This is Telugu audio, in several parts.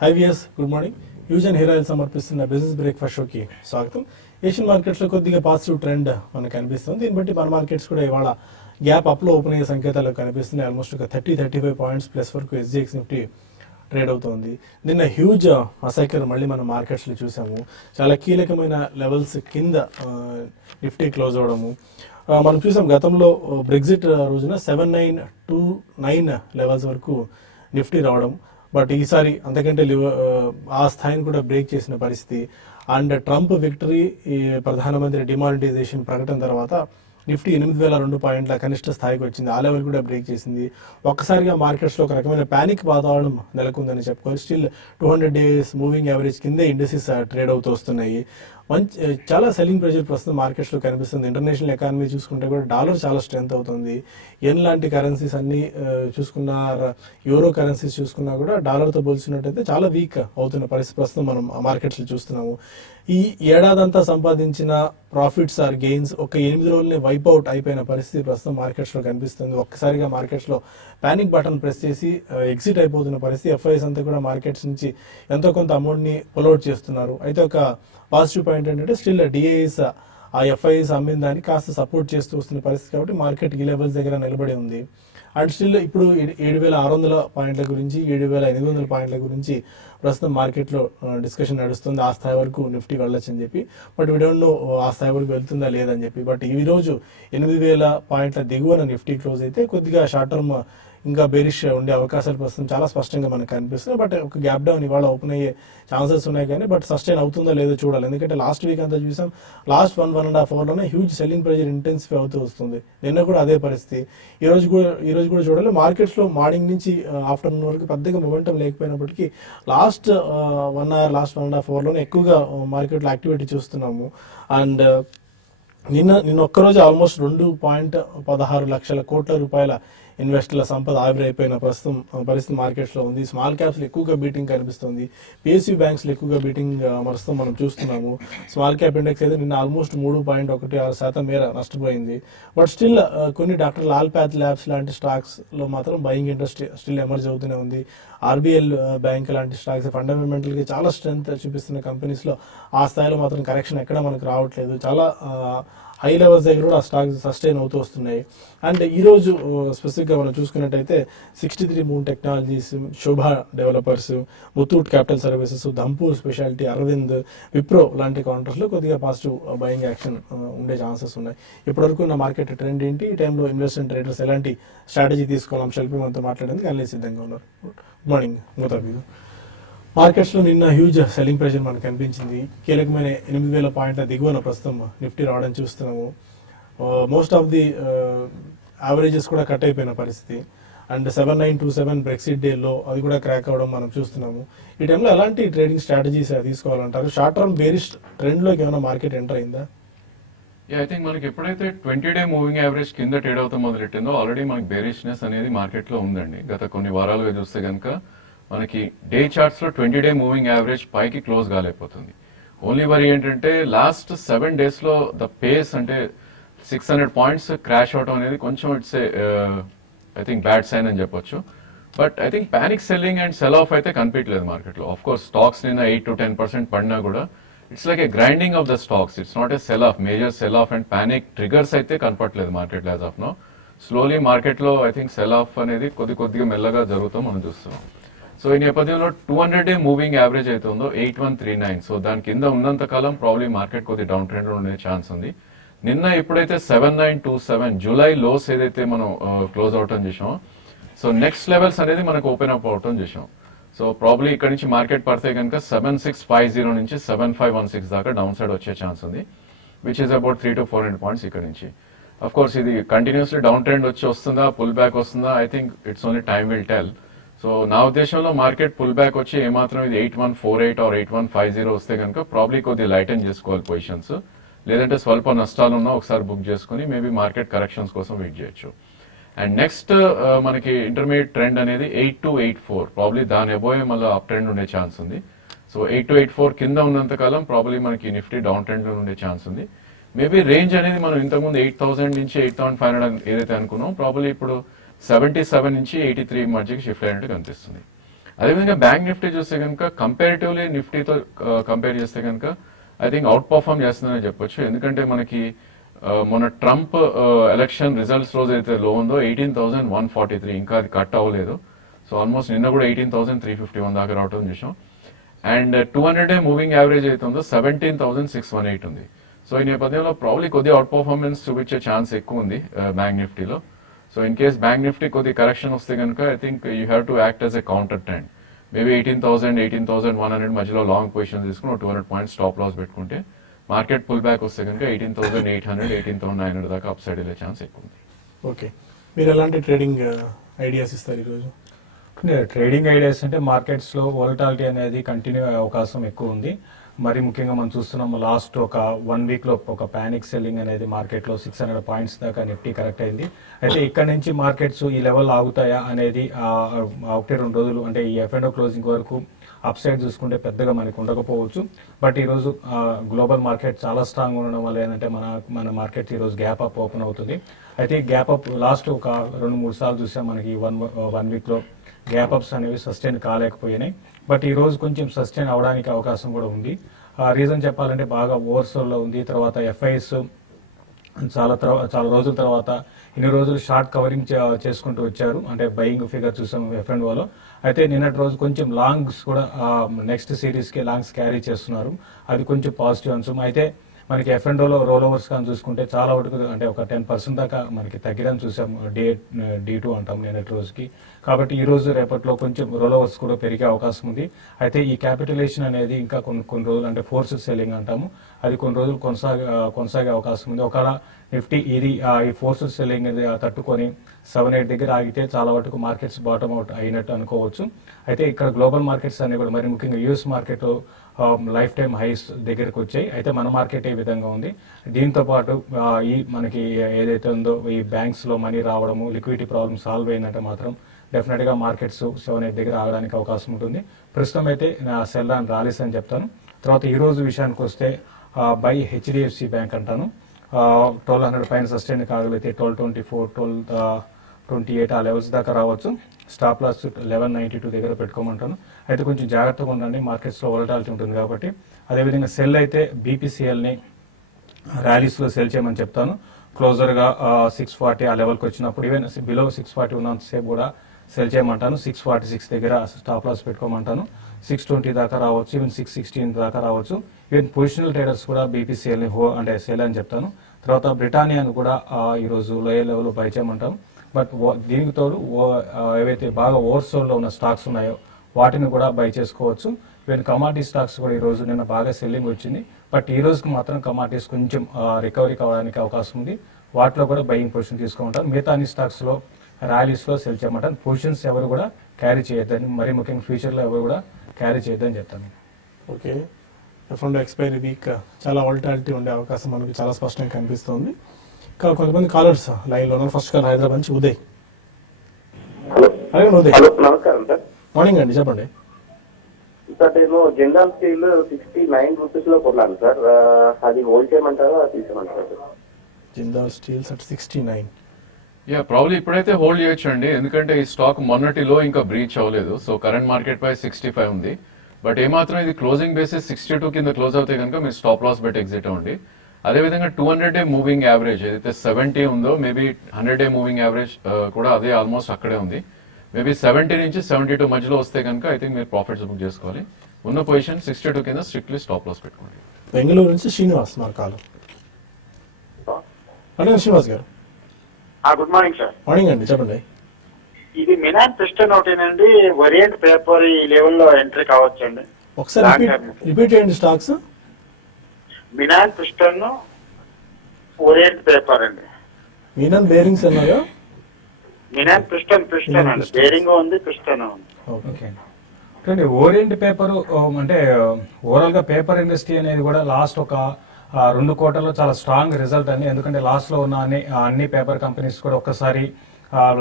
High weirs, good morning. Use and hair oil సమర్పిస్తున్న బిజినెస్ బ్రేక్ఫాస్ట్ షోకి స్వాగతం. ఏషియన్ మార్కెట్స్లో కొద్దిగా పాజిటివ్ ట్రెండ్ మనకు కనిపిస్తుంది. దీన్ని బట్టి మన మార్కెట్స్ కూడా ఇవాళ గ్యాప్ అప్లో ఓపెన్ అయ్యే సంకేతాలు కనిపిస్తున్నాయి. ఆల్మోస్ట్ ఒక 30-35 పాయింట్స్ ప్లస్ వరకు SGX నిఫ్టీ ట్రేడ్ అవుతోంది. నిన్న హ్యూజ్ అసైకర్ మళ్ళీ మనం మార్కెట్స్లో చూసాము. చాలా కీలకమైన లెవెల్స్ కింద నిఫ్టీ క్లోజ్ అవడము మనం చూసాం. గతంలో బ్రెగ్జిట్ రోజున 7929 లెవెల్స్ వరకు నిఫ్టీ రావడం, బట్ ఈసారి అంతకంటే ఆ స్థాయిని కూడా బ్రేక్ చేసిన పరిస్థితి. అండ్ ట్రంప్ విక్టరీ, ప్రధానమంత్రి డిమానిటైజేషన్ ప్రకటన తర్వాత నిఫ్టీ 8002 పాయింట్ల కనిష్ట స్థాయికి వచ్చింది. ఆ లెవెల్ కూడా బ్రేక్ చేసింది. ఒక్కసారిగా మార్కెట్స్లో ఒక రకమైన ప్యానిక్ వాతావరణం నెలకొందని చెప్పుకోవాలి. స్టిల్ 200 డేస్ మూవింగ్ యావరేజ్ కిందే ఇండస్ట్రీస్ ట్రేడ్ అవుతూ వస్తున్నాయి. చాలా సెల్లింగ్ ప్రెషర్ ప్రస్తుతం మార్కెట్స్లో కనిపిస్తుంది. ఇంటర్నేషనల్ ఎకానమీ చూసుకుంటే కూడా డాలర్ చాలా స్ట్రెంత్ అవుతుంది. ఎన్ లాంటి కరెన్సీస్ అన్ని చూసుకున్నా, యూరో కరెన్సీస్ చూసుకున్నా కూడా డాలర్తో పోల్చినట్టయితే చాలా వీక్ అవుతున్న పరిస్థితి ప్రస్తుతం మనం మార్కెట్స్లో చూస్తున్నాము. ఈ ఏడాదంతా సంపాదించిన ప్రాఫిట్స్ ఆర్ గెయిన్స్ ఒక 8 రోజులనే వైప్ అవుట్ అయిపోయిన పరిస్థితి ప్రస్తుతం మార్కెట్స్లో కనిపిస్తుంది. ఒక్కసారిగా మార్కెట్స్లో ప్యానిక్ బటన్ ప్రెస్ చేసి ఎగ్జిట్ అయిపోతున్న పరిస్థితి. FIs అంతా కూడా మార్కెట్స్ నుంచి ఎంతో కొంత అమౌంట్ని పుల్అవుట్ చేస్తున్నారు. అయితే ఒక పాజిటివ్ పాయింట్ ఏంటంటే స్టిల్ DIs ఆ FIs అమ్మిన దాన్ని కాస్త సపోర్ట్ చేస్తూ వస్తున్న పరిస్థితి. కాబట్టి మార్కెట్ ఈ లెవెల్స్ దగ్గర నిలబడి ఉంది. అండ్ స్టిల్ ఇప్పుడు 7600 పాయింట్ల గురించి, 7500 పాయింట్ల గురించి ప్రస్తుతం మార్కెట్లో డిస్కషన్ నడుస్తుంది. ఆ స్థాయి వరకు నిఫ్టీ వెళ్ళొచ్చు అని చెప్పి, బట్ వీ డోంట్ నో ఆ స్థాయి వరకు వెళ్తుందా లేదని చెప్పి. బట్ ఈ రోజు 8000 పాయింట్ల దిగువన నిఫ్టీ క్లోజ్ అయితే కొద్దిగా షార్ట్ టర్మ్ ఇంకా బేరిష్ ఉండే అవకాశాలు ప్రస్తుతం చాలా స్పష్టంగా మనకు కనిపిస్తున్నాయి. బట్ ఒక గ్యాప్ డౌన్ ఇవాళ ఓపెన్ అయ్యే ఛాన్సెస్ ఉన్నాయి, కానీ బట్ సస్టైన్ అవుతుందో లేదో చూడాలి. ఎందుకంటే లాస్ట్ వీక్ అంతా చూసాం, లాస్ట్ 1.5 అవర్లోనే హ్యూజ్ సెల్లింగ్ ప్రెషర్ ఇంటెన్సిఫై అవుతూ వస్తుంది. నిన్న కూడా అదే పరిస్థితి. ఈ రోజు కూడా చూడాలి. మార్కెట్స్లో మార్నింగ్ నుంచి ఆఫ్టర్నూన్ వరకు పెద్దగా మొమెంటం లేకపోయినప్పటికీ లాస్ట్ 1 అవర్, లాస్ట్ 1.5 అవర్లోనే ఎక్కువగా మార్కెట్లో యాక్టివిటీ చూస్తున్నాము. అండ్ నిన్న ఒక్కరోజు ఆల్మోస్ట్ 2.16 లక్షల కోట్ల రూపాయల ఇన్వెస్టర్ల సంపద ఆవిరైపోయిన పరిస్థితి మార్కెట్స్లో ఉంది. స్మాల్ క్యాప్స్లో ఎక్కువగా బీటింగ్ కనిపిస్తుంది. PSU బ్యాంక్స్లో ఎక్కువగా బీటింగ్ ప్రస్తుతం మనం చూస్తున్నాము. స్మాల్ క్యాప్ ఇండెక్స్ అయితే నిన్న ఆల్మోస్ట్ 3.16% మేర నష్టపోయింది. బట్ స్టిల్ కొన్ని డాక్టర్ లాల్ పాత్ ల్యాబ్స్ లాంటి స్టాక్స్లో మాత్రం బయింగ్ ఇంట్రెస్ట్ స్టిల్ ఎమర్జ్ అవుతూనే ఉంది. RBL బ్యాంక్ లాంటి స్టాక్స్ ఫండమెంటల్గా చాలా స్ట్రెంత్ చూపిస్తున్న కంపెనీస్లో ఆ స్థాయిలో మాత్రం కరెక్షన్ ఎక్కడ మనకు రావట్లేదు. చాలా హై లెవెల్స్ దగ్గర కూడా ఆ స్టాక్స్ సస్టైన్ అవుతూ వస్తున్నాయి. అండ్ ఈరోజు స్పెసిఫిక్గా మనం చూసుకున్నట్టయితే 63 moon technologies, Sobha developers, Muthoot capital services, Dhampur speciality, Arvind, Wipro లాంటి కౌంటర్స్లో కొద్దిగా పాజిటివ్ బయింగ్ యాక్షన్ ఉండే ఛాన్సెస్ ఉన్నాయి. ఇప్పటివరకు ఉన్న మార్కెట్ ట్రెండ్ ఏంటి, ఈ టైంలో ఇన్వెస్ట్మెంట్ ట్రేడర్స్ ఎలాంటి స్ట్రాటజీ తీసుకోవాలి, అంశాలపై మనతో మాట్లాడేందుకు అన్నీ సిద్ధంగా ఉన్నారు. గుడ్ మార్నింగ్ ముతాబీ. మార్కెట్స్లో నిన్న హ్యూజ్ సెల్లింగ్ ప్రెషర్ మనకు కనిపించింది. కీలకమైన 8000 పాయింట్ల దిగువన ప్రస్తుతం నిఫ్టీ రావడం చూస్తున్నాము. మోస్ట్ ఆఫ్ ది యావరేజెస్ కూడా కట్ అయిపోయిన పరిస్థితి. అండ్ 7927 బ్రెక్సిట్ డేలో అది కూడా క్రాక్ అవ్వడం మనం చూస్తున్నాము. ఈ టైంలో ఎలాంటి ట్రేడింగ్ స్ట్రాటజీస్ తీసుకోవాలంటారు? షార్ట్ టర్మ్ బేరిష్ ట్రెండ్లోకి ఏమైనా మార్కెట్ ఎంటర్ అయిందా? ఐ థింక్ మనకి ఎప్పుడైతే 20-డే మూవింగ్ యావరేజ్ కింద ట్రేడ్ అవుతాం మొదలెట్టిందో ఆల్రెడీ మనకి బేరిష్నెస్ అనేది మార్కెట్లో ఉందండి. గత కొన్ని వారాలుగా చూస్తే కనుక మనకి డే చార్ట్స్ లో 20-డే మూవింగ్ యావరేజ్ పైకి క్లోజ్ కాలేకపోతుంది. ఓన్లీ వరీ ఏంటంటే లాస్ట్ 7 days లో ద పేస్ అంటే 600 పాయింట్స్ క్రాష్ అవడం అనేది కొంచెం it's I think bad sign అని చెప్పొచ్చు. But I think panic selling and sell off అయితే కనిపించలేదు మార్కెట్లో. ఆఫ్ కోర్స్ స్టాక్స్ నిన్న 8-10% పడినా కూడా it's like A grinding of the stocks. It's not a cell of, major cell of and panic triggers అయితే కనపట్లేదు మార్కెట్లో యాజ్ ఆఫ్ నో. స్లోలీ మార్కెట్లో ఐ థింక్ సెల్ ఆఫ్ అనేది కొద్దిగా మెల్లగా జరుగుతాం మనం చూస్తున్నాం. సో ఈ నేపథ్యంలో 200-డే మూవింగ్ యావరేజ్ అయితే ఉందో 8139, సో దాని కింద ఉన్నంత కాలం ప్రాబ్లీ మార్కెట్ కొద్ది డౌన్ ట్రెండ్ ఉండే ఛాన్స్ ఉంది. నిన్న ఎప్పుడైతే 7927 జూలై లోస్ ఏదైతే మనం క్లోజ్ అవటం చేసామో, సో నెక్స్ట్ లెవెల్స్ అనేది మనకు ఓపెన్ అప్ అవటం చేసాం. సో ప్రాబ్లీ ఇక్కడ నుంచి మార్కెట్ పడితే కనుక 7650 నుంచి 7516 దాకా డౌన్ సైడ్ వచ్చే ఛాన్స్ ఉంది, విచ్ ఇస్ అబౌట్ 300-400 పాయింట్స్ ఇక్కడ నుంచి. అఫ్ కోర్స్ ఇది కంటిన్యూస్లీ డౌన్ ట్రెండ్ వచ్చి వస్తుందా, పుల్ బ్యాక్ వస్తుందా, I think it's only time will tell. So నా ఉద్దేశంలో మార్కెట్ పుల్ బ్యాక్ వచ్చి ఏమాత్రం ఇది 8148 ఆర్ 8150 వస్తే కనుక ప్రాబ్లీ కొద్దిగా లైటన్ చేసుకోవాలి పొజిషన్స్. లేదంటే స్వల్ప నష్టాలు ఉన్నా ఒకసారి బుక్ చేసుకుని మేబీ మార్కెట్ కరెక్షన్స్ కోసం వెయిట్ చేయొచ్చు. అండ్ నెక్స్ట్ మనకి ఇంటర్మీడియట్ ట్రెండ్ అనేది 8284, ప్రాబ్లీ దాని అబోయే మళ్ళీ అప్ ట్రెండ్ ఉండే ఛాన్స్ ఉంది. సో 8284 కింద ఉన్నంత కాలం ప్రాబ్లీ మనకి నిఫ్టీ డౌన్ ట్రెండ్ ఉండే ఛాన్స్ ఉంది. మేబీ రేంజ్ అనేది మనం ఇంతకుముందు 8000 నుంచి 8500 ఏదైతే అనుకున్నాం, ప్రాబ్లీ ఇప్పుడు 77 నుంచి 83 మధ్యకి షిఫ్ట్ అయినట్టు కనిపిస్తుంది. అదేవిధంగా బ్యాంక్ నిఫ్టీ చూస్తే కనుక కంపారిటివ్లీ నిఫ్టీతో కంపేర్ చేస్తే కనుక ఐ థింక్ అవుట్ పర్ఫార్మ్ చేస్తుందని చెప్పొచ్చు. ఎందుకంటే మనకి మొన్న ట్రంప్ ఎలక్షన్ రిజల్ట్స్ రోజు అయితే లో ఉందో 18,143, ఇంకా అది కట్ అవ్వలేదు. సో ఆల్మోస్ట్ నిన్న కూడా 18,351 దాకా రావడం చూసాం. అండ్ 200-డే మూవింగ్ యావరేజ్ అయితే ఉందో 17,618 ఉంది. సో ఈ నేపథ్యంలో ప్రాబ్లీ కొద్దిగా అవుట్ పర్ఫార్మెన్స్ చూపించే ఛాన్స్ ఎక్కువ ఉంది బ్యాంక్ నిఫ్టీలో. So in case bank Nifty కొద్ది కరెక్షన్ వస్తే కనుక I think you have to act as a counter trend. Maybe 18,000, 18,100 మధ్యలో లాంగ్ పొజిషన్ తీసుకుని 200 పాయింట్స్ స్టాప్ లాస్ పెట్టుకుంటే మార్కెట్ పుల్ బ్యాక్ వస్తే కనుక 18,800, 18,900 దాకా అప్ సైడ్ వెళ్ళే ఛాన్స్ ఎక్కువ ఉంది. ఓకే, మీరు ఎలాంటి ట్రేడింగ్ ఐడియాస్ ఇస్తారు ఈరోజు? ట్రేడింగ్ ఐడియాస్ అంటే మార్కెట్స్ లో వోలటాలిటీ అనేది కంటిన్యూ అయ్యే అవకాశం ఎక్కువ ఉంది. మరి ముఖ్యంగా మనం చూస్తున్నాం లాస్ట్ ఒక 1 వీక్ లో ఒక పానిక్ సెల్లింగ్ అనేది మార్కెట్ లో 600 పాయింట్స్ దాకా నిఫ్టీ కరెక్ట్ అయింది. అయితే ఇక్కడ నుంచి మార్కెట్స్ ఈ లెవెల్ ఆగుతాయా అనేది 1-2 రోజులు అంటే ఈ F&O క్లోజింగ్ వరకు అప్ సైడ్ చూసుకుంటే పెద్దగా మనకు ఉండకపోవచ్చు. బట్ ఈ రోజు గ్లోబల్ మార్కెట్ చాలా స్ట్రాంగ్ ఉండడం వల్ల ఏంటంటే మన మార్కెట్ ఈ రోజు గ్యాప్ అప్ ఓపెన్ అవుతుంది. అయితే గ్యాప్ అప్ లాస్ట్ ఒక 2-3 సార్లు చూసాం. మనకి 1 వీక్ లో గ్యాప్ అప్స్ అనేవి సస్టైన్ కాలేకపోయినాయి. బట్ ఈ రోజు కొంచెం సస్టైన్ అవడానికి అవకాశం కూడా ఉంది. రీజన్ చెప్పాలంటే బాగా ఓవర్సోల్ లో ఉంది. తర్వాత FIs చాలా రోజుల తర్వాత ఇన్ని రోజులు షార్ట్ కవరింగ్ చేసుకుంటూ వచ్చారు. అంటే బయింగ్ ఫిగర్ చూసాం F&Oలో. అయితే నిన్నటి రోజు కొంచెం లాంగ్స్ కూడా నెక్స్ట్ సిరీస్ కి లాంగ్స్ క్యారీ చేస్తున్నారు. అది కొంచెం పాజిటివ్ అంశం. అయితే మనకి F&Oలో రోల్ ఓవర్స్ కానీ చూసుకుంటే చాలా వరకు అంటే ఒక 10% దాకా మనకి తగ్గడం చూసాం. D2 అంటాం నిన్నటి రోజుకి. కాబట్టి ఈ రోజు రేపట్లో కొంచెం రోల్ ఓవర్స్ కూడా పెరిగే అవకాశం ఉంది. అయితే ఈ క్యాపిటలేషన్ అనేది ఇంకా కొన్ని రోజులు అంటే ఫోర్స్డ్ సెల్లింగ్ అంటాము, అది కొన్ని రోజులు కొనసాగే అవకాశం ఉంది. ఒకవేళ నిఫ్టీ ఈ ఫోర్స్డ్ సెల్లింగ్ తట్టుకొని 7-8 దగ్గర ఆగితే చాలా వరకు మార్కెట్స్ బాటమ్ అవుట్ అయినట్టు అనుకోవచ్చు. అయితే ఇక్కడ గ్లోబల్ మార్కెట్స్ అన్ని కూడా మరి ముఖ్యంగా US market lifetime highs దగ్గరకు వచ్చాయి. అయితే మన మార్కెట్ ఏ విధంగా ఉంది. దీంతో పాటు ఈ మనకి ఏదైతే ఉందో ఈ బ్యాంక్స్ లో మనీ రావడము, లిక్విడిటీ ప్రాబ్లమ్ సాల్వ్ అయిందంటే మాత్రం డెఫినెట్ గా మార్కెట్స్ 7-8 దగ్గర ఆగడానికి అవకాశం ఉంటుంది. ప్రస్తుతం అయితే సెల్ అండ్ ర్యాలీస్ అని చెప్తాను. తర్వాత ఈ రోజు విషయానికి వస్తే బై HDFC బ్యాంక్ అంటాను. 1200 పైన సస్టైన్ కాగలిగితే 1224, 1228 ఆ లెవెల్స్ దాకా రావచ్చు. స్టాప్ లాస్ 1192 దగ్గర పెట్టుకోమంటాను. అయితే కొంచెం జాగ్రత్తగా ఉండండి, మార్కెట్స్ లో వోలటాలిటీ ఉంటుంది కాబట్టి. అదేవిధంగా సెల్ అయితే BPCL ని ర్యాలీస్ లో సెల్ చేయమని చెప్తాను. క్లోజర్ గా 640 ఆ లెవెల్కి వచ్చినప్పుడు ఈవెన్ బిలో 640 ఉన్నంతసేపు కూడా సెల్ చేయమంటాను. 646 దగ్గర స్టాప్ లాస్ పెట్టుకోమంటాను. 620 దాకా రావచ్చు, ఈవెన్ 616 దాకా రావచ్చు. ఈవెన్ పొజిషనల్ ట్రేడర్స్ కూడా BPCL ని అంటే సెల్ అని చెప్తాను. తర్వాత బ్రిటానియాను కూడా ఈ రోజు లోయర్ లెవెల్ బై చేయమంటాం. బట్ దీనికి తోడు ఏవైతే బాగా ఓవర్సోల్ లో ఉన్న స్టాక్స్ ఉన్నాయో వాటిని కూడా బై చేసుకోవచ్చు. ఈవెన్ కమాడిటీ స్టాక్స్ కూడా ఈ రోజు నిన్న బాగా సెల్లింగ్ వచ్చింది. బట్ ఈ రోజుకి మాత్రం కమాడిటీస్ కొంచెం రికవరీ కావడానికి అవకాశం ఉంది. వాటిలో కూడా బయింగ్ పొజిషన్ తీసుకోమంటారు. మిగతా అన్ని స్టాక్స్ లో ర్యాలీస్ లో సెల్ చేయమంటారు. పొజిషన్స్ ఎవరు కూడా క్యారీ చేయొద్దని, మరీ ముఖ్యంగా ఫ్యూచర్ లో ఎవరు కూడా క్యారీ చేయొద్దని చెప్తాను. ఓకే, F&O ఎక్స్పైరీ వీక్ చాలా వాలటాలిటీ ఉండే అవకాశం మనకి చాలా స్పష్టంగా కనిపిస్తుంది. ఇంకా కొంతమంది కాలర్స్ లైన్ లో ఉన్నారు. ఫస్ట్ కాల్ హైదరాబాద్ నుంచి ఉదయ్. హలో ఉదయ్, హలో నమస్కారం సార్. మార్నింగ్ అండి, చెప్పండి. సార్ నేను జిందాల్ స్టీల్ 69 రూపీస్ లో కొన్నాను సార్. అది హోల్డ్ చేయమంటారా తీసేయమంటారా sir? Jindal steels at 69. Probably ఇప్పుడైతే హోల్డ్ చేయొచ్చు అండి, ఎందుకంటే ఈ స్టాక్ మొన్నటిలో ఇంకా బ్రీచ్ అవ్వలేదు. సో కరెంట్ మార్కెట్ ప్రైస్ 65 ఉంది. బట్ ఏమాత్రం ఇది క్లోజింగ్ బేసిస్ 62 కింద క్లోజ్ అవుతే కనుక మీరు స్టాప్ లాస్ పెట్టి ఎగ్జిట్ అవ్వండి. అదేవిధంగా 200-డే మూవింగ్ యావరేజ్ ఏదైతే 70 ఉందో, మేబీ 100-డే మూవింగ్ యావరేజ్ కూడా అదే ఆల్మోస్ట్ అక్కడే ఉంది. మేబీ 70 నుంచి 72 మధ్యలో వస్తే కనుక ఐ థింక్ మీరు ప్రాఫిట్స్ బుక్ చేసుకోవాలి. ఉన్న పొజిషన్ 62 కింద స్ట్రిక్ట్లీ స్టాప్ లాస్ పెట్టుకోండి. బెంగళూరు నుంచి శ్రీనివాస్ మా కాల్. అదే శ్రీనివాస్ గారు. Good morning sir. మార్నింగ్ అండి, చెప్పండి. ఇది మినాన్ పిస్టన్ ఒకటేనండి, వరియంట్ పేపర్ ఈ లెవెల్లో ఎంట్రీ కావచ్చు అండి. ఒకసారి రిపీట్ చేయండి స్టాక్స్. మినాన్ పిస్టన్ ఓరియంట్ పేపర్ అండి. మీనన్ బేరింగ్స్ అన్నారా? మినాన్ పిస్టన్ అండి, బేరింగ్ ఉంది, పిస్టన్ ఉంది. ఓకే, ఓరియంట్ పేపర్ అంటే ఓవరాల్ గా పేపర్ ఇండస్ట్రీ అనేది కూడా లాస్ట్ ఒక 2 క్వార్టర్లో చాలా స్ట్రాంగ్ రిజల్ట్ అండి. ఎందుకంటే లాస్ట్ లో ఉన్న అన్ని పేపర్ కంపెనీస్ కూడా ఒక్కసారి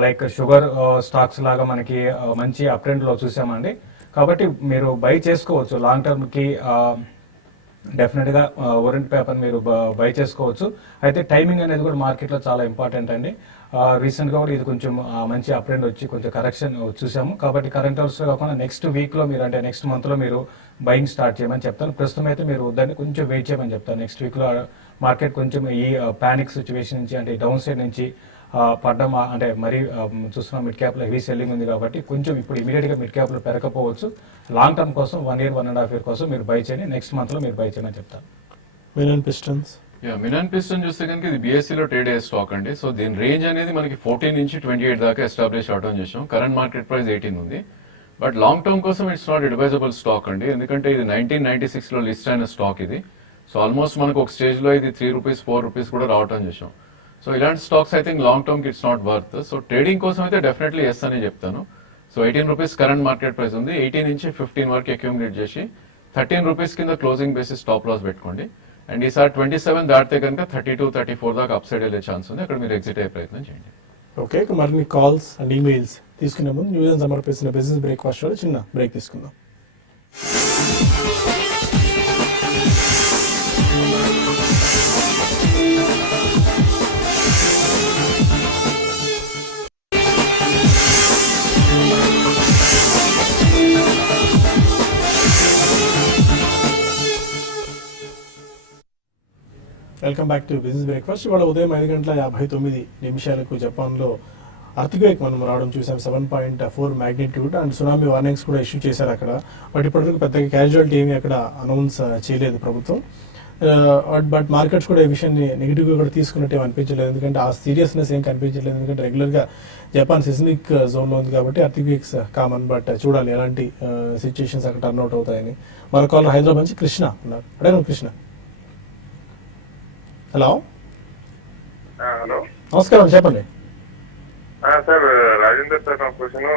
లైక్ షుగర్ స్టాక్స్ లాగా మనకి మంచి అప్ ట్రెండ్ లో చూసామండి. కాబట్టి మీరు బై చేసుకోవచ్చు. లాంగ్ టర్మ్ కి డెఫినెట్గా ఓరెంట్ పేపర్ మీరు బై చేసుకోవచ్చు. అయితే టైమింగ్ అనేది కూడా మార్కెట్లో చాలా ఇంపార్టెంట్ అండి. రీసెంట్గా కూడా ఇది కొంచెం మంచి అప్ ట్రెండ్ వచ్చి కొంచెం కరెక్షన్ చూసాము. కాబట్టి కరెంట్ అవర్స్లో కాకుండా నెక్స్ట్ వీక్లో మీరు అంటే నెక్స్ట్ మంత్లో మీరు బయింగ్ స్టార్ట్ చేయమని చెప్తాను. ప్రస్తుతం అయితే మీరు దాన్ని కొంచెం వెయిట్ చేయమని చెప్తాను. నెక్స్ట్ వీక్లో మార్కెట్ కొంచెం ఈ పానిక్ సిచ్యువేషన్ నుంచి అంటే డౌన్ సైడ్ నుంచి పడ్డం అంటే మరీ చూస్తున్నాం మిడ్ క్యాప్లో హెవీ సెల్లింగ్ ఉంది కాబట్టి కొంచెం ఇప్పుడు ఇమీడియట్గా మిడ్ క్యాప్లో పెరగకపోవచ్చు. లాంగ్ టర్మ్ కోసం 1 year 1.5 year కోసం మీరు బై చేయండి. నెక్స్ట్ మంత్లో మీరు బై చేయమని చెప్తాను. మినన్ పిస్టన్స్ మినన్ పిస్టన్ చూస్తే కనుక ఇది బీఎస్సీలో ట్రేడ్ అయ్యే స్టాక్ అండి. సో దీని రేంజ్ అనేది మనకి 14 నుంచి 28 దాకా ఎస్టాబ్లిష్ అవడం చేసాం. కరెంట్ మార్కెట్ ప్రైస్ 18 ఉంది. బట్ లాంగ్ టర్మ్ కోసం ఇట్స్ నాట్ అడ్వైజబుల్ స్టాక్ అండి. ఎందుకంటే ఇది 1996లో లిస్ట్ అయిన స్టాక్ ఇది. సో ఆల్మోస్ట్ మనకు ఒక స్టేజ్ లో ఇది 3 రూపీస్ 4 రూపీస్ కూడా రావటం చేసాం. సో ఇలాంటి stocks I think long term కి it's not worth. So trading కోసం అయితే డెఫినెట్లీ ఎస్ అని చెప్తాను. So 18 rupees current market price ఉంది. 18 నుంచి 15 వరకు అక్యూములేట్ చేసి 13 రూపీస్ కింద క్లోజింగ్ బేసిస్ స్టాప్ లాస్ పెట్టుకోండి. అండ్ ఈసారి 27 దాటితే కనుక 32, 34 దాకా అప్ సైడ్ వెళ్ళే ఛాన్స్ ఉంది. అక్కడ మీరు ఎగ్జిట్ అయ్యే ప్రయత్నం చేయండి. ఓకే, మరిన్ని కాల్స్ అండ్ ఈమెయిల్స్ తీసుకునే ముందు న్యూస్ సమర్పిస్తున్న బిజినెస్ బ్రేక్ఫాస్ట్ షోలో చిన్న బ్రేక్ తీసుకుందాం. Welcome back to business breakfast. ఇవాళ ఉదయం 5:59 జపాన్లో అర్త్క్వేక్ మనం రావడం చూసాం. 7.4 మ్యాగ్నిట్యూడ్ అండ్ సునామీ వార్నింగ్స్ కూడా ఇష్యూ చేశారు అక్కడ. బట్ ఇప్పటివరకు పెద్దగా క్యాజువాలిటీ ఏమీ అక్కడ అనౌన్స్ చేయలేదు ప్రభుత్వం. బట్ మార్కెట్స్ కూడా ఈ విషయాన్ని నెగిటివ్గా కూడా తీసుకున్నట్టు అనిపించలేదు. ఎందుకంటే ఆ సీరియస్నెస్ ఏం కనిపించలేదు. ఎందుకంటే రెగ్యులర్గా జపాన్ సిస్మిక్ జోన్లో ఉంది కాబట్టి అర్త్క్వేక్స్ కామన్. బట్ చూడాలి ఎలాంటి సిచ్యుయేషన్స్ అక్కడ టర్న్అవుట్ అవుతాయని. మరో కాలర్ హైదరాబాద్ నుంచి కృష్ణ ఉన్నారు. అడగండి కృష్ణ. హలో హలో, నమస్కారం, చెప్పండి. సార్ రాజేందర్ సార్ నా క్వశ్చన్,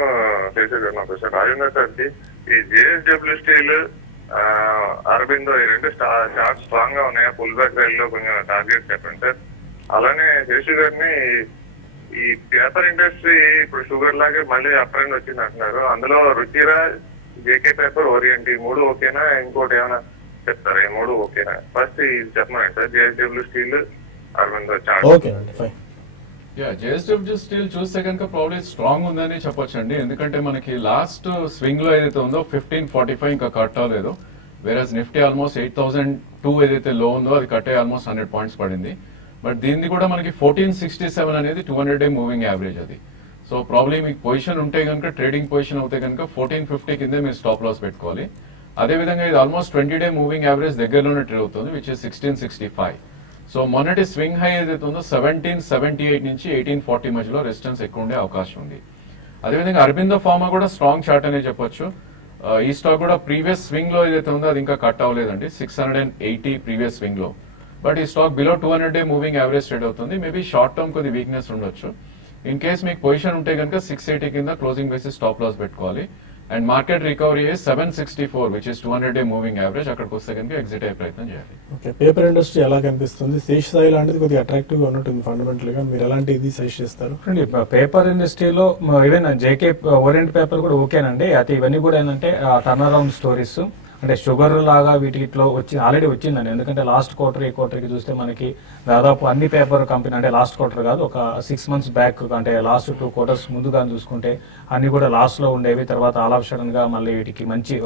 శేషర్ గారు నా క్వశ్చన్. రాజేందర్ సార్కి ఈ జేఎస్డబ్ల్యూ స్టీల్, అరబిందో ఈ రెండు చార్ట్ స్ట్రాంగ్ గా ఉన్నాయా? పుల్ బ్యాక్ రైల్ లో కొంచెం టార్గెట్ చెప్పండి సార్. అలానే శేషర్ గారిని ఈ పేపర్ ఇండస్ట్రీ ఇప్పుడు షుగర్ లాగే మళ్ళీ అప్ ట్రెండ్ వచ్చింది అంటున్నారు. అందులో రుచిరా, జేకే పేపర్, ఓరియంట్ ఈ మూడు ఓకేనా? ఇంకోటి ఏమైనా చెప్తారా? ఈ మూడు ఓకేనా? ఫస్ట్ ఇది చెప్పమని sir. JSW steel, Aurobindo chart. Okay అండి, ఫైన్. జేఎస్డబ్ల్యూ స్టీల్ చూస్తే కనుక ప్రాబ్లీ స్ట్రాంగ్ ఉందని చెప్పొచ్చండి. ఎందుకంటే మనకి లాస్ట్ స్వింగ్ లో ఏదైతే ఉందో 1545 ఇంకా కట్ అవ్వలేదు. వేరేస్ నిఫ్టీ ఆల్మోస్ట్ 8002 ఏదైతే లో ఉందో అది కట్ అయ్యి ఆల్మోస్ట్ 100 పాయింట్స్ పడింది. బట్ దీన్ని కూడా మనకి 1467 అనేది 200 డే మూవింగ్ యావరేజ్ అది. సో ప్రాబ్లీ మీకు పొజిషన్ ఉంటే కనుక, ట్రేడింగ్ పొజిషన్ అవుతే కనుక 1450 కిందే మీరు స్టాప్ లాస్ పెట్టుకోవాలి. అదేవిధంగా ఇది ఆల్మోస్ట్ 20 డే మూవింగ్ యావరేజ్ దగ్గరలోనే ట్రేడ్ అవుతుంది, విచ్ ఇస్ 1665. సో మొన్నటి స్వింగ్ హై ఏదైతే ఉందో 1778 నుంచి 1840 మధ్యలో రెసిస్టెన్స్ ఎక్కువ ఉండే అవకాశం ఉంది. అదేవిధంగా అరబిందో ఫార్మా కూడా స్ట్రాంగ్ చార్ట్ అనే చెప్పొచ్చు. ఈ స్టాక్ కూడా ప్రీవియస్ స్వింగ్ లో ఏదైతే ఉందో అది ఇంకా కట్ అవ్వలేదండి, 680 ప్రీవియస్ స్వింగ్ లో. బట్ ఈ stock below 200 day moving average trade అవుతుంది. మేబీ షార్ట్ టర్మ్ కొద్ది వీక్నెస్ ఉండొచ్చు. ఇన్ కేస్ మీకు పొజిషన్ ఉంటే కనుక 680 కింద క్లోజింగ్ బేసిస్ స్టాప్ లాస్ పెట్టుకోవాలి. And market recovery 764 which is 200 day moving average. అక్కడికి వస్తే కనుక ఎగ్జిట్ అయ్యే ప్రయత్నం చేయాలి. ఓకే, పేపర్ ఇండస్ట్రీ ఎలా కనిపిస్తుంది? శేష్ సాయి లాంటిది కొద్దిగా అట్రాక్టివ్ గా ఉన్నట్టుంది ఫండమెంటల్ గా. మీరు ఎలాంటి ఇది సజెస్ట్ చేస్తారు? పేపర్ ఇండస్ట్రీలో ఈవెన్ జేకే ఓరియంట్ పేపర్ కూడా ఓకేనండి. అయితే ఇవన్నీ కూడా ఏంటంటే టర్న్ అరౌండ్ స్టోరీస్. అంటే షుగర్ లాగా వీటిలో ఆల్రెడీ వచ్చిందండి. ఎందుకంటే లాస్ట్ క్వార్టర్ ఈ క్వార్టర్కి చూస్తే మనకి దాదాపు అన్ని పేపర్ కంపెనీ, అంటే లాస్ట్ క్వార్టర్ కాదు, ఒక 6 months బ్యాక్, అంటే లాస్ట్ 2 quarters ముందుగా చూసుకుంటే అన్ని కూడా లాస్ట్ లో ఉండేవి. తర్వాత ఆల్ ఆఫ్ సడన్ గా మళ్ళీ వీటికి మంచి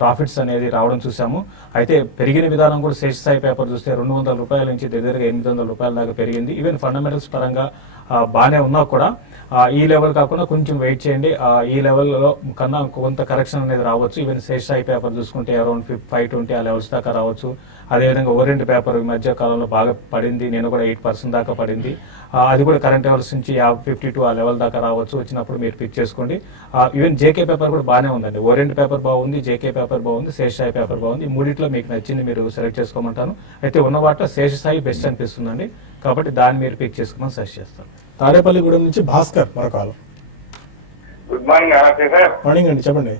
ప్రాఫిట్స్ అనేది రావడం చూసాము. అయితే పెరిగిన విధానం కూడా శేష్ సాయి పేపర్ చూస్తే 200 రూపాయల నుంచి దగ్గరగా 800 రూపాయల దాకా పెరిగింది. ఈవెన్ ఫండమెంటల్స్ పరంగా బాగానే ఉన్నా కూడా ఈ లెవెల్ కాకుండా కొంచెం వెయిట్ చేయండి. ఈ లెవెల్లో కన్నా కొంత కరెక్షన్ అనేది రావచ్చు. ఈవెన్ శేష్ సాయి పేపర్ చూసుకుంటే అరౌండ్ 520 ఆ లెవెల్స్ దాకా రావచ్చు. అదేవిధంగా ఓరియంట్ పేపర్ ఈ మధ్య కాలంలో బాగా పడింది, నేను కూడా 8% దాకా పడింది. అది కూడా కరెంట్ లెవెల్స్ నుంచి 52 ఆ లెవెల్ దాకా రావచ్చు. వచ్చినప్పుడు మీరు పిక్ చేసుకోండి. ఈవెన్ జేకే పేపర్ కూడా బాగానే ఉందండి. ఓరియంట్ పేపర్ బాగుంది, జేకే పేపర్ బాగుంది, శేష్ సాయి పేపర్ బాగుంది. ఈ మూడిట్లో మీకు నచ్చింది మీరు సెలెక్ట్ చేసుకోమంటాను. అయితే ఉన్న వాటిలో శేష సాయి బెస్ట్ అనిపిస్తుందండి, కాబట్టి దాన్ని మీరు పిక్ చేసుకోమని సజెస్ట్ చేస్తాను. తాడేపల్లిగూడెం నుంచి భాస్కర్ మరొకాలు. గుడ్ మార్నింగ్, నమస్తే సార్. మార్నింగ్ అండి, చెప్పండి.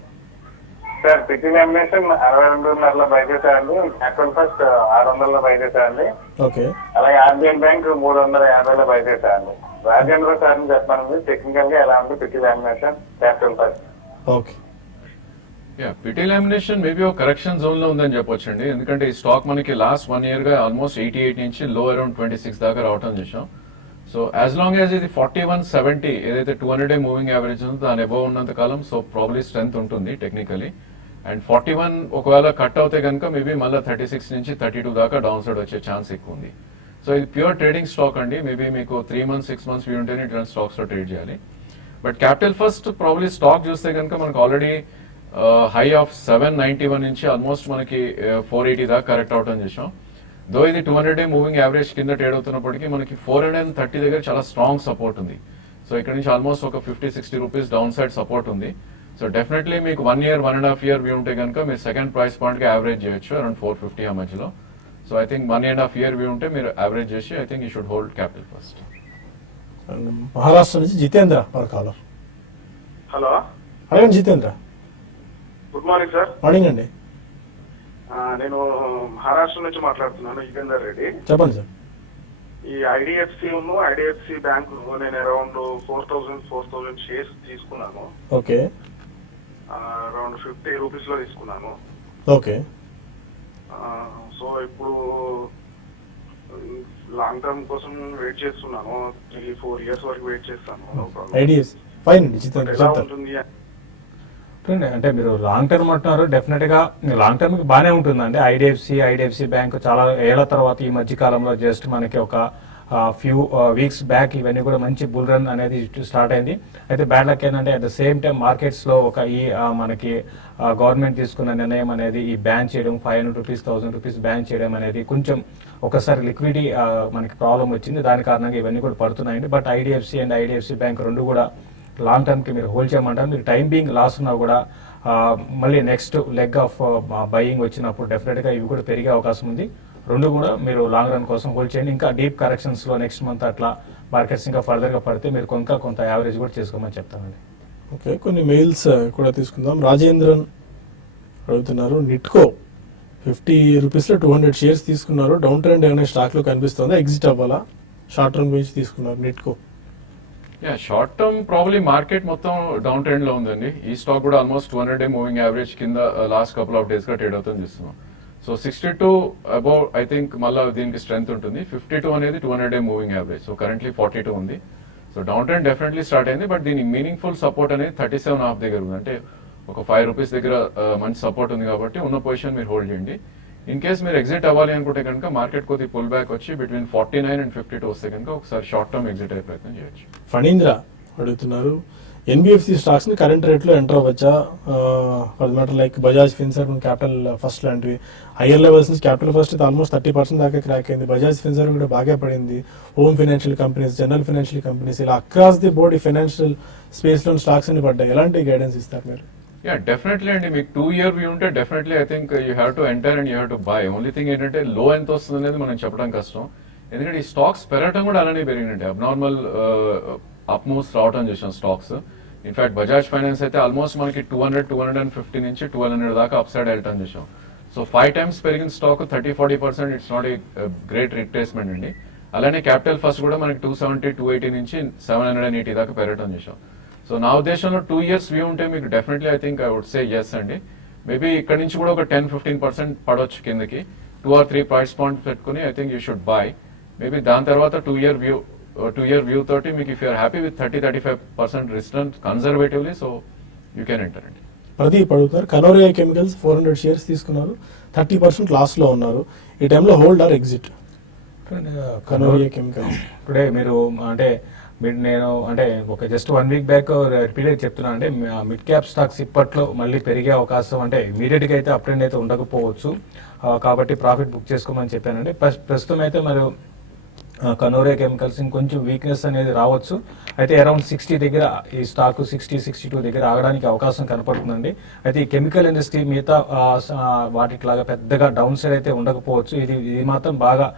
సార్ పిటి నామినేషన్ 62.5 బై చేశారండి. క్యాపిటల్ ఫస్ట్ 600 బై చేశారండి. ఓకే, అలాగే ఆర్బిఎన్ బ్యాంక్ 350 బై చేశారండి. రాజేంద్ర సార్ చెప్పండి టెక్నికల్ గా ఎలా ఉంది Pitti lamination, capital first. Okay. Pitti lamination maybe ఒక కరెక్షన్ జోన్ లో ఉందని చెప్పొచ్చండి. ఎందుకంటే ఈ స్టాక్ మనకి లాస్ట్ 1 year గా ఆల్మోస్ట్ 88 నుంచి లో అరౌండ్ 26 దాకా రావటం చూసాం. సో యాజ్ లాంగ్ యాజ్ ఇది 4170 ఏదైతే 200-day మూవింగ్ యావరేజ్ ఉందో దాని అబౌవ్ ఉన్నంత కాలం సో ప్రాబ్లీ స్ట్రెంత్ ఉంటుంది టెక్నికలీ. అండ్ 41 ఒకవేళ కట్ అవుతే కనుక మేబీ మళ్ళీ 36 నుంచి 32 దాకా డౌన్ సైడ్ వచ్చే ఛాన్స్ ఎక్కువ ఉంది. సో ఇది ప్యూర్ ట్రేడింగ్ స్టాక్ అండి. మేబీ మీకు 3 months 6 months వ్యూ ఉంటేనే ఇట్లాంటి స్టాక్స్ లో ట్రేడ్ చేయాలి. But capital first probably stock చూస్తే కనుక మనకు ఆల్రెడీ హై ఆఫ్ 791 నుంచి ఆల్మోస్ట్ మనకి 480 దాకా కరెక్ట్ అవటం చూసాం. దో ఇది 200-day మూవింగ్ యావరేజ్ కింద ట్రేడ్ అవుతున్నప్పటికీ మనకి 430 దగ్గర చాలా స్ట్రాంగ్ సపోర్ట్ ఉంది. సో ఇక్కడ నుంచి ఆల్మోస్ట్ ఒక 50-60 రూపీస్ డౌన్ సైడ్ సపోర్ట్ ఉంది. సో డెఫినెట్లీ మీకు 1 year 1.5 year వ్యూ ఉంటే కనుక మీరు సెకండ్ ప్రైస్ పాయింట్ కి యావరేజ్ చేయొచ్చు అరౌండ్ 450 ఆ మధ్యలో. So I think 1.5 year view ఉంటే మీరు యావరేజ్ చేసి I think you should hold capital first. Maharashtra నుంచి జితేంద్ర మన కాలర్. హలో, అడగండి Jitendra. Good morning sir. Morning అండి. నేను మహారాష్ట్ర నుంచి మాట్లాడుతున్నాను, యుగేందర్ రెడ్డి. చెప్పండి సార్. ఈ ఐడిఎఫ్సి బ్యాంకు నేను అరౌండ్ 4,000 షేర్స్ తీసుకున్నాను. ఓకే. అరౌండ్ 50 రూపీస్ లో తీసుకున్నాను. ఓకే. సో ఇప్పుడు లాంగ్ టర్మ్ కోసం వెయిట్ చేస్తున్నాను. 3-4 years వరకు వెయిట్ చేస్తాను. ఐడిఎఫ్సి ఫైన్ అండి జితేంద్ర. ఎలా చెప్తాను. ఉంటుంది? అంటే మీరు లాంగ్ టర్మ్ అంటున్నారు, డెఫినెట్ గా లాంగ్ టర్మ్ కి బాగానే ఉంటుందండి. ఐడిఎఫ్సి బ్యాంక్ చాలా ఏళ్ల తర్వాత ఈ మధ్య కాలంలో జస్ట్ మనకి ఒక ఫ్యూ వీక్స్ బ్యాక్ ఇవన్నీ కూడా మంచి బుల్ రన్ అనేది స్టార్ట్ అయింది. అయితే బ్యాడ్ లక్ ఏంటంటే at the same time markets లో ఒక ఈ మనకి గవర్నమెంట్ తీసుకున్న నిర్ణయం అనేది ఈ బ్యాన్ చేయడం 500 రూపీస్ 1000 రూపీస్ బ్యాన్ చేయడం అనేది కొంచెం ఒకసారి లిక్విడిటీ మనకి ప్రాబ్లం వచ్చింది. దాని కారణంగా ఇవన్నీ కూడా పడుతున్నాయండి. బట్ ఐడిఎఫ్సి బ్యాంక్ రెండు కూడా లాంగ్ టర్మ్ కి మీరు హోల్డ్ చేయమంటారు. మీరు టైం బీయింగ్ లాస్ ఉన్నా కూడా మళ్ళీ నెక్స్ట్ లెగ్ ఆఫ్ బయింగ్ వచ్చినప్పుడు డెఫినెట్ గా ఇవి కూడా పెరిగే అవకాశం ఉంది. రెండు కూడా మీరు లాంగ్ రన్ కోసం హోల్డ్ చేయండి. ఇంకా డీప్ కరెక్షన్స్ లో నెక్స్ట్ మంత్ అట్లా మార్కెట్స్ ఇంకా ఫర్దర్ గా పడితే మీరు కొంత యావరేజ్ కూడా చేసుకోమని చెప్తానండి. ఓకే, కొన్ని మెయిల్స్ కూడా తీసుకుందాం. రాజేంద్రన్ అడుగుతున్నారు, నిట్కో 50 రూపీస్లో 200 షేర్స్ తీసుకున్నారు. డౌన్ ట్రెండ్ ఏమైనా స్టాక్ లో కనిపిస్తుందా? ఎగ్జిట్ అవ్వాలా? షార్ట్ టర్మ్ గురించి తీసుకున్నారు నిట్కో. షార్ట్ టర్మ్ ప్రాబ్లీ మార్కెట్ మొత్తం డౌన్ ట్రెండ్ లో ఉందండి. ఈ స్టాక్ కూడా ఆల్మోస్ట్ 200-day మూవింగ్ యావరేజ్ కింద లాస్ట్ కపుల్ ఆఫ్ డేస్ గా ట్రేడ్ అవుతుంది చూస్తున్నాం. సో 62 అబౌవ్ ఐ థింక్ మళ్ళీ దీనికి స్ట్రెంత్ ఉంటుంది. 52 అనేది 200-day moving average. So currently 42 ఉంది. So down trend definitely start అయింది. బట్ దీని మీనింగ్ఫుల్ సపోర్ట్ అనేది 37.5 దగ్గర ఉంది. అంటే ఒక 5 రూపీస్ దగ్గర మంచి సపోర్ట్ ఉంది కాబట్టి ఉన్న పొజిషన్ మీరు హోల్డ్ చేయండి. ఇన్ కేస్ మీరు ఎగ్జిట్ అవ్వాలి అనుకుంటే కనుక మార్కెట్ కొద్ది పుల్ బ్యాక్ వచ్చి బిట్వీన్ 49 and 52 వస్తే కనుక ఒకసారి షార్ట్ టర్మ్ ఎగ్జిట్ అయ్యే ప్రయత్నం చేయొచ్చు. ఫణీంద్ర అడుగుతున్నారు, ఎన్బిఎఫ్సి స్టాక్స్ ని కరెంట్ రేట్ లో ఎంటర్ అవ్వచ్చా? For matter like Bajaj Finserv, capital first లాంటివి హైయర్ లెవెల్స్ నుంచి క్యాపిటల్ ఫస్ట్ అయితే ఆల్మోస్ట్ 30% దాకా క్రాక్ అయింది. బజాజ్ ఫిన్సర్వ్ కూడా బాగా పడింది. Home financial companies, general financial companies, ఇలా అక్రాస్ ది బోర్డ్ ఈ ఫైనాన్షియల్ స్పేస్ లో స్టాక్స్ అని పడ్డాయి. ఎలాంటి గైడెన్స్ ఇస్తారు మీరు? డెఫినెట్లీ అండి. మీకు 2 year వ్యూ ఉంటే definitely I think you have to enter and you have to buy. Only thing ఏంటంటే లో ఎంత వస్తుంది అనేది మనం చెప్పడం కష్టం. ఎందుకంటే ఈ స్టాక్స్ పెరగడం కూడా అలానే పెరిగినట్టు అబ్నార్మల్ అప్ మూవ్స్ రావడం చూసాం స్టాక్స్. ఇన్ఫాక్ట్ బజాజ్ ఫైనాన్స్ అయితే ఆల్మోస్ట్ మనకి 200-250 నుంచి 1200 దాకా అప్ సైడ్ వెళ్ళటం చూసాం. సో 5 times పెరిగిన stock 30-40% it's not a great retracement అండి. అలానే క్యాపిటల్ ఫస్ట్ కూడా మనకి 270-280 నుంచి 780 దాకా పెరగటం చూసాం. సో నా ఉద్దేశంలో 2 years వ్యూ ఉంటే మీకు definitely I think I would say yes అండి. మేబీ ఇక్కడ నుంచి కూడా ఒక 10-15% పడవచ్చు కిందకి. 2 or 3 price పాయింట్స్ పెట్టుకుని I think you should buy. Maybe దాని తర్వాత 2 year వ్యూ తోటి మీకు if you're happy with 30-35% return conservatively so you can enter అండి. ప్రదీప్ అడుగుతారు, కనోరియా కెమికల్స్ 400 షేర్స్ తీసుకున్నారు, 30% లాస్ లో ఉన్నారు. ఈ టైంలో హోల్డ్ ఆర్ ఎగ్జిట్? కనోరియా కెమికల్స్ ఇప్పుడే మీరు అంటే నేను అంటే ఒక జస్ట్ 1 week బ్యాక్ రిపీట్ చెప్తున్నాను అంటే మిడ్ క్యాప్ స్టాక్స్ ఇప్పట్లో మళ్ళీ పెరిగే అవకాశం అంటే ఇమీడియట్ గా అయితే అప్ ట్రెండ్ అయితే ఉండకపోవచ్చు. కాబట్టి ప్రాఫిట్ బుక్ చేసుకోమని చెప్పానండి. ప్రస్తుతం అయితే మరి కనోరియా కెమికల్స్ ఇంకొంచెం వీక్నెస్ అనేది రావచ్చు. అయితే అరౌండ్ 60 దగ్గర ఈ స్టాక్ 60-62 దగ్గర ఆగడానికి అవకాశం కనపడుతుందండి. అయితే ఈ కెమికల్ ఇండస్ట్రీ మిగతా వాటిలాగా పెద్దగా డౌన్ సైడ్ అయితే ఉండకపోవచ్చు. ఇది మాత్రం బాగా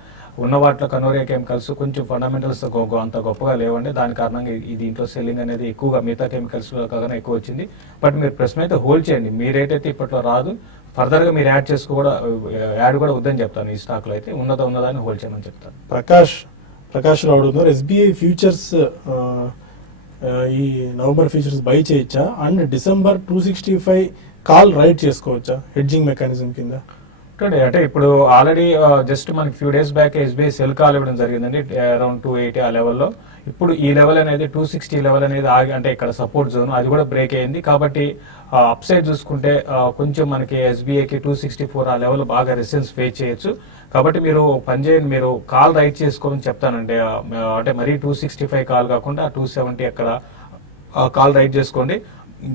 ఉన్న వాటిలో కనోరియా కెమికల్స్ కొంచెం ఫండమెంటల్స్ అంత గొప్పగా లేవండి. దాని కారణంగా ఈ దీంట్లో సెల్లింగ్ అనేది ఎక్కువగా మిగతా కెమికల్స్ కాగానే ఎక్కువ వచ్చింది. బట్ మీరు ప్రశ్న అయితే హోల్డ్ చేయండి. మీ రేట్ అయితే ఇప్పట్లో రాదు. ఫర్దర్ గా మీరు యాడ్ కూడా వద్దని చెప్తాను. ఈ స్టాక్ లో అయితే ఉన్నదాన్ని హోల్డ్ చేయమని చెప్తాను. ప్రకాష్ రావు అడుగుతున్నారు, ఎస్బీఐ ఫ్యూచర్స్ ఈ నవంబర్ ఫ్యూచర్స్ బై చేయొచ్చా? అండ్ డిసెంబర్ 265 కాల్ రైట్ చేసుకోవచ్చా హెడ్జింగ్ మెకానిజం కింద? అంటే ఇప్పుడు ఆల్రెడీ జస్ట్ మనకి few days back SBI cell call ఇవ్వడం జరిగిందండి అరౌండ్ 280 ఆ లెవెల్లో. ఇప్పుడు ఈ లెవెల్ అనేది 260 లెవెల్ అనేది ఆగి, అంటే ఇక్కడ సపోర్ట్ జోన్ అది కూడా బ్రేక్ అయింది. కాబట్టి అప్ సైడ్ చూసుకుంటే కొంచెం మనకి ఎస్బీఐకి 264 ఆ లెవెల్ బాగా రెసిస్టెన్స్ ఫేస్ చేయొచ్చు. కాబట్టి మీరు పని చేయండి, మీరు కాల్ రైట్ చేసుకోమని చెప్తానండి. అంటే మరీ 265 కాల్ కాకుండా 270 అక్కడ కాల్ రైట్ చేసుకోండి.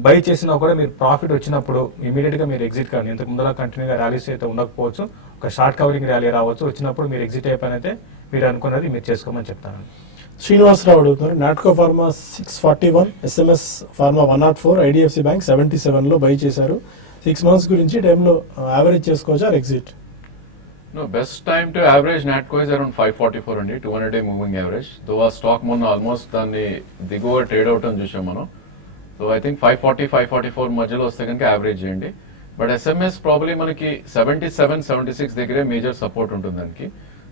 బై చేసినా కూడా మీరు ప్రాఫిట్ వచ్చినప్పుడు ఇమీడియట్ గా మీరు ఎగ్జిట్ కానీ, ఇంతకు ముందర కంటిన్యూగా ర్యాలీస్ అయితే ఉండకపోవచ్చు, ఒక షార్ట్ కవరింగ్ ర్యాలీ రావచ్చు. వచ్చినప్పుడు మీరు ఎగ్జిట్ అయిపోయినైతే మీరు అనుకున్నది మీరు చేసుకోమని చెప్తాను. శ్రీనివాసరావు అడుగుతున్నారు, Natco pharma 641, SMS pharma 104, IDFC bank 77 లో బై చేశారు. 6 months గురించి టైంలో యావరేజ్ చేసుకోవచ్చా exit? No, best time to average Natco is around 544 అండి, 200-day మూవింగ్ యావరేజ్. దో ఆ స్టాక్ మొన్న ఆల్మోస్ట్ దాన్ని దిగువ ట్రేడ్ అవుట్ అని చూసాం మనం. సో ఐ థింక్ 540-544 మధ్యలో వస్తే కనుక యావరేజ్ చేయండి. బట్ ఎస్ఎంఎస్ ప్రాబ్లీ మనకి 77-76 దగ్గరే మేజర్ సపోర్ట్ ఉంటుంది దానికి.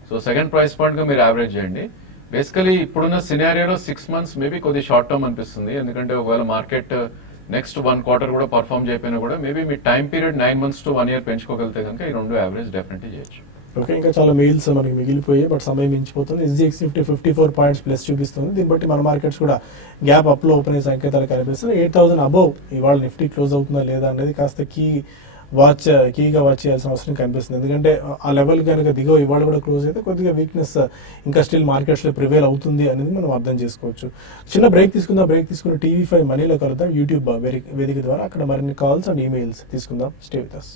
సో సెకండ్ ప్రైస్ పాయింట్ గా మీరు యావరేజ్ చేయండి. బేసికలీ ఇప్పుడున్న సినారియోలో 6 months మేబీ కొద్ది షార్ట్ టర్మ్ అనిపిస్తుంది. ఎందుకంటే ఒకవేళ మార్కెట్ నెక్స్ట్ 1 quarter కూడా పర్ఫామ్ చేయకపోయినా కూడా maybe me time period 9 months to 1 year పెంచుకోగలిగితే కనుక ఈ రెండు యావరేజ్ డెఫినెట్లీ చేయొచ్చు. ఓకే, ఇంకా చాలా మెయిల్స్ మనకి మిగిలిపోయాయి, బట్ సమయం మించిపోతుంది. ఎస్జిఎక్స్ నిఫ్టీ 54 points ప్లస్ చూపిస్తుంది. దీన్ని బట్టి మన మార్కెట్స్ కూడా గ్యాప్ అప్ లో ఓపెన్ అయ్యే సంకేతాలు కనిపిస్తున్నాయి. 8,000 అబౌవ్ ఇవాళ నిఫ్టీ క్లోజ్ అవుతుందా లేదా అనేది కాస్త కీగా వాచ్ చేయాల్సిన అవసరం కనిపిస్తుంది. ఎందుకంటే ఆ లెవెల్ కనుక దిగో ఇవాళ కూడా క్లోజ్ అయితే కొద్దిగా వీక్నెస్ ఇంకా స్టిల్ మార్కెట్స్ లో ప్రివేల్ అవుతుంది అనేది మనం అర్థం చేసుకోవచ్చు. చిన్న బ్రేక్ తీసుకుందాం. బ్రేక్ తీసుకుని TV5 మనీలో కలుద్దాం యూట్యూబ్ వేదిక ద్వారా. అక్కడ మరిన్ని కాల్స్ అండ్ ఈమెయిల్స్ తీసుకుందాం. Stay with us.